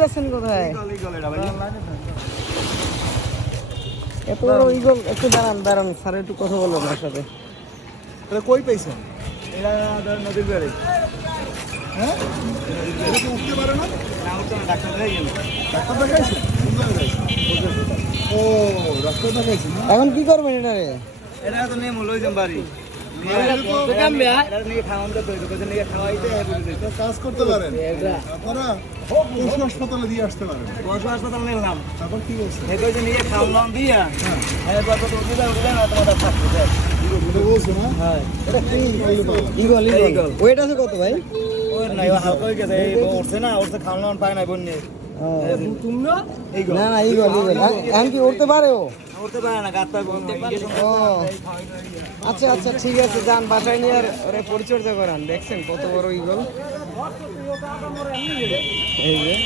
যাচ্ছেন কোথায়? এত বড় ঈগল, একটু দাঁড়ান স্যার, একটু কথা বলবো আপনার সাথে। কই পাইছেন? এরা নদীর বেড়ে। হ্যাঁ, এটা কি উঠতে পারে না? ডাক্তার দেখাইছেন? ডাক্তার দেখাইছেন? ও, ডাক্তার দেখাইছেন না? এখন কি করবেন এটারে? এটা তো নিয়ে মূল হয়েছেন বাড়ি একটা কাজ করতে পারেন, আপনারা পশু হাসপাতালে দিয়ে আসতে পারেন। পশু হাসপাতাল নিলাম, তারপর কি বলছেন? নিয়ে খাওয়ালাম দিয়া এটা বলছে না? এটা কি ঈগল ওয়েট আছে কত ভাই? হালকা হয়ে গেছে, উঠছে না, উঠছে খাওয়ালাম পায় না বন্যে। না না ঈগল এখন কি উঠতে পারে ও? উঠতে পারে না, গাছ ও আচ্ছা আচ্ছা, ঠিক আছে, যান বাসায় নিয়ে আর ওরে পরিচর্যা করান। দেখছেন কত বড় ঈগল। এই যে